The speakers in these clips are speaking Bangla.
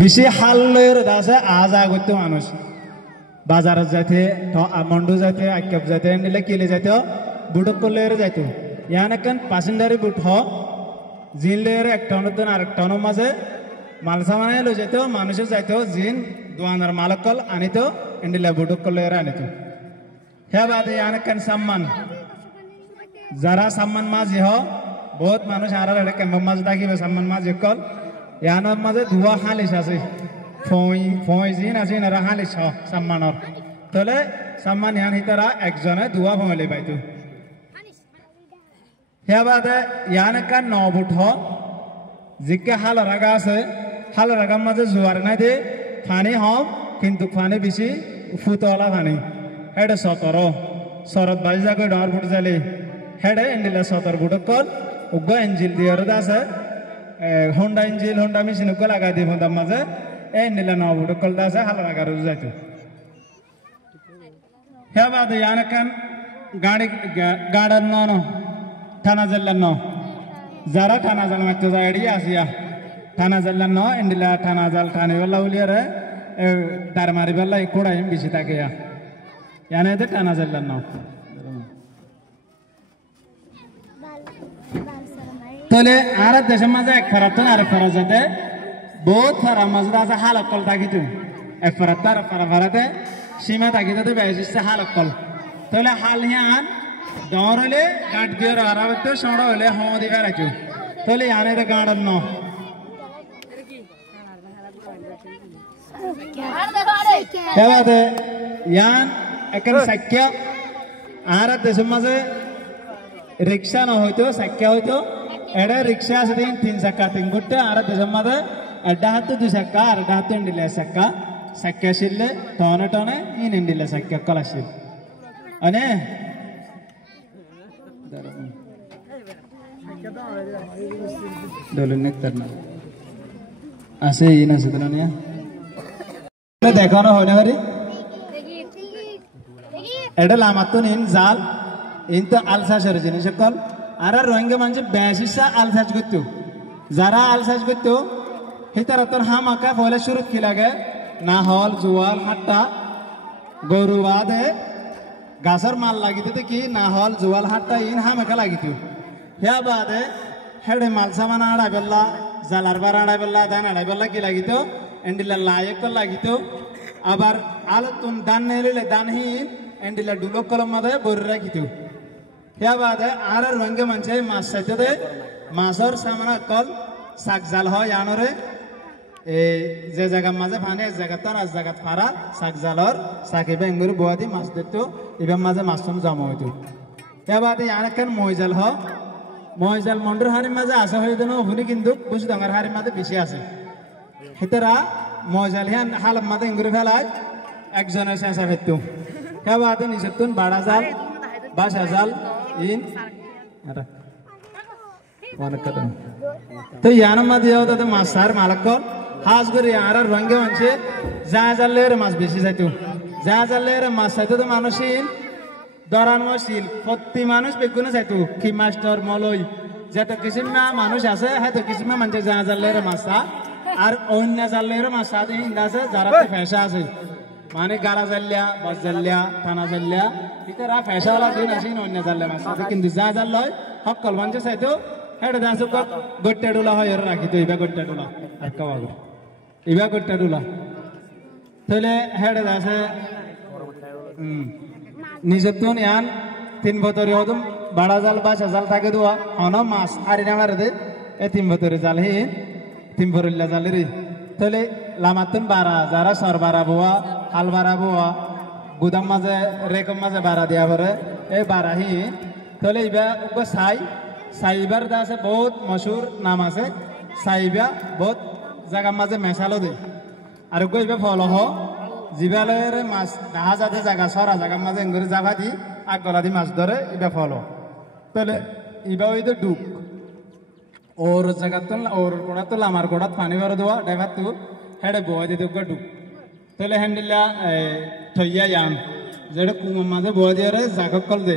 বেশি হালের দাসে আজ আগত মানুষ বাজারত যাইতে মন্ডু যাইতে আক্কেপ যাইতে নিলে কিলে যাইতে বুটক করলে যাইতো ইয়ান এখন প্যাসেঞ্জারি বুট হ জিন লেয়ার এক টনের তো আরেক টনের মাঝে মাল সামানে লো যাইতো মানুষের যাইতো জিন দোয়ানার মালকল আনিতো এন্ডিলা বুটক করলে আনিত হ্যাঁ বাদে ইয়ান এখন সম্মান যারা সম্মান মাঝে হ বহুত মানুষ আর ক্যাম্প মাঝে থাকিবে সম্মান মাঝে কল ইয়ানোর মাঝে ধোয়া হালিশ আছে ফই জিন আছে না হালিশ সম্মানর তাহলে সম্মান ইয়ান হিতারা একজনে ধোয়া ফলে পাইতো হ্যাঁ বাদে ইয়ান একটা নবুট জিকে হাল রাগা আছে হাল রাগার মাঝে জোয়ার নাই দে ফানি হম কিন্তু ফানি বেশি ফুতলা ফানি হেডে সতর শরৎ বাজি যাকে ডর ফুট যালে হেডে এন্ডিলে সতর বুট কল উগ্র এঞ্জিল দিয়ে আছে হোন্ডা ইঞ্জিল হোন্ডা মেশিন উগ্র লাগাই দিব তার মাঝে এন্ডিলে ন বুট কল আছে হাল রাগার যাইতো হ্যাঁ বাদে ইয়ান এখন গাড়ি গাড়ার ন থানা জেলার ন যারা থানা জাল মারতে যায় এড়িয়ে আসিয়া থানা জেলার ন এন্ডিলা থানা জাল থানে বেলা উলিয়ারে দার মারি বেলা কোড়াই বেশি থাকে ইয়ানে থানা জেলার ন তাহলে আর দেশের মাঝে এক ফেরত আরেক ফেরত যাতে বহুত ফেরার মাঝে আছে হালকল থাকিত এক ফেরত আর ফেরাতে সীমা থাকি যাতে বেশি হালকল তাহলে হাল হিয়ান ডর হলে গাঁট দিয়ে আরামতে সড় হলে হম দিবে রাখো তাহলে ইয়ানের গাঁড়ার ন এবারে ইয়ান এখন সাক্ষ্য আর দেশের মাঝে রিক্সা ন হইতো সাক্ষ্য হইতো এটা রিক্সা আছে দিন 3 চাকা 3 গুটে আর দেশের মাঝে এডা হাতে 2 চাকা আর এডা হাতে ইন্ডিলে চাকা সাক্ষ্য ছিলে টনে টনে ইন ইন্ডিলে সাক্ষ্য কলাশিল আনে দলনে করনা আছে এই না সুতরানিয়া দেখানো হয় না রে এটা লামাতো নিন জাল ইন তো আলসাসের জিনিস কল আর রোহিঙ্গা মানুষ বেশিসা আলসাস করতো যারা আলসাস করতো হিতারা তোর হামাকা ফলে শুরু কি লাগে না হল জোয়াল হাট্টা গরু বাদে গাছের মাল লাগিতে কি না হল জোয়াল হাট্টা ইন হামাকা লাগিত হ্যাঁ বাদে হেডে মাল সামান আড়াই বেলা জালার বার আড়াই বেলা ধান আড়াই বেলা কি লাগিত এন্ডিলা লায়ক লাগিত আবার আলতুন দান নেলে দান হিন এন্ডিলা ডুলক কলম মাদে বরে রাখিত হ্যাঁ বাদে আর রঙে মানুষে মাছ চাইতে দে মাছর সামনা কল শাক জাল হয় আনরে এই যে জায়গার মাঝে ফানে জায়গা তার আজ জায়গা ফারা শাক জালর শাকে বেঙ্গুর বোয়া দি মাছ দিত এবার মাঝে মাছ জমা হইতো হ্যাঁ বাদে আর একখান মহিজাল হ মহিজাল মন্ডর হারির মাঝে আসা হয়ে দেন ওখানে কিন্তু বুঝি ডাঙার হারির মাঝে বেশি আছে হেতেরা মহিজাল হ্যাঁ হালাম মাঝে ইঙ্গুরে ফেলায় একজনের চেঁচা ফেরত হ্যাঁ বাদে নিষেধ বাড়া জাল বাসা জাল ইন তো ইয়ানোর মাঝে তাদের মাছ সার মালাক হাজ করে আর রঙে মানছে যা জালের মাছ বেশি যাইতো যা জালের মাছ চাইতো তো মানুষ দরানো শিল প্রতি মানুষ বেগুনে চাইতো কি মাস্টার মলই যত কিসিমা মানুষ আছে হয়তো কিসিমা মানুষ যা জালের মাছ আর অন্য জালের মাছ আছে যারা ফেসা আছে মানে গালা জাল্লিয়া বাস জাল্লিয়া থানা জাল্লিয়া ইতারা ফেসাওয়ালা দিন আছে অন্য জাল্লে মাছ আছে কিন্তু যা জাল লয় সকল মানুষ চাইতো হেডে দাসু গট্টা ডোলা হয় রাখিতো ইবা গট্টা ডোলা একটা বাবু ইবা গট্টা ডোলা তাহলে হেডে দাসে নিজের তো ইয়ান 3 বছরে হদম বাড়া জাল বাসা জাল থাকে দোয়া হন মাছ হারি না মারে দে এ 3 বছরে জাল হি 3 বছরিল্লা জালে রে তাহলে লামাতুন বাড়া যারা সর বাড়া বোয়া হাল বাড়া বোয়া গুদাম মাঝে রেকম মাঝে বাড়া দিয়া পরে এই বাড়া হি তাহলে ইবা সাই সাইবার দাসে বহুত মশহুর নাম আছে সাইবা বহুত জায়গার মাঝে মেশালো দে আর কইবে ফল হ জিবালের মাছ ডাহা যাতে জায়গা সরা জায়গার মাঝে এঙ্গুরে জাভা দি আগলা দি মাছ ধরে ইবা ফল তাহলে ইবা ওই তো ডুব ওর জায়গা তো ওর গোড়া তো লামার গোড়া পানি ভরে দেওয়া ডেভার তো হেডে বয় দিতে ডুব তাহলে হ্যান্ডিলা থইয়া যান যেটা কুমার মাঝে বয় দিয়ে জাগা কল দে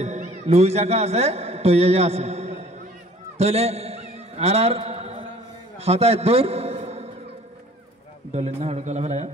লুই জায়গা আছে থইয়া আছে তাহলে আর হতায় দূর ডলেন না হড় গলা ফেলায়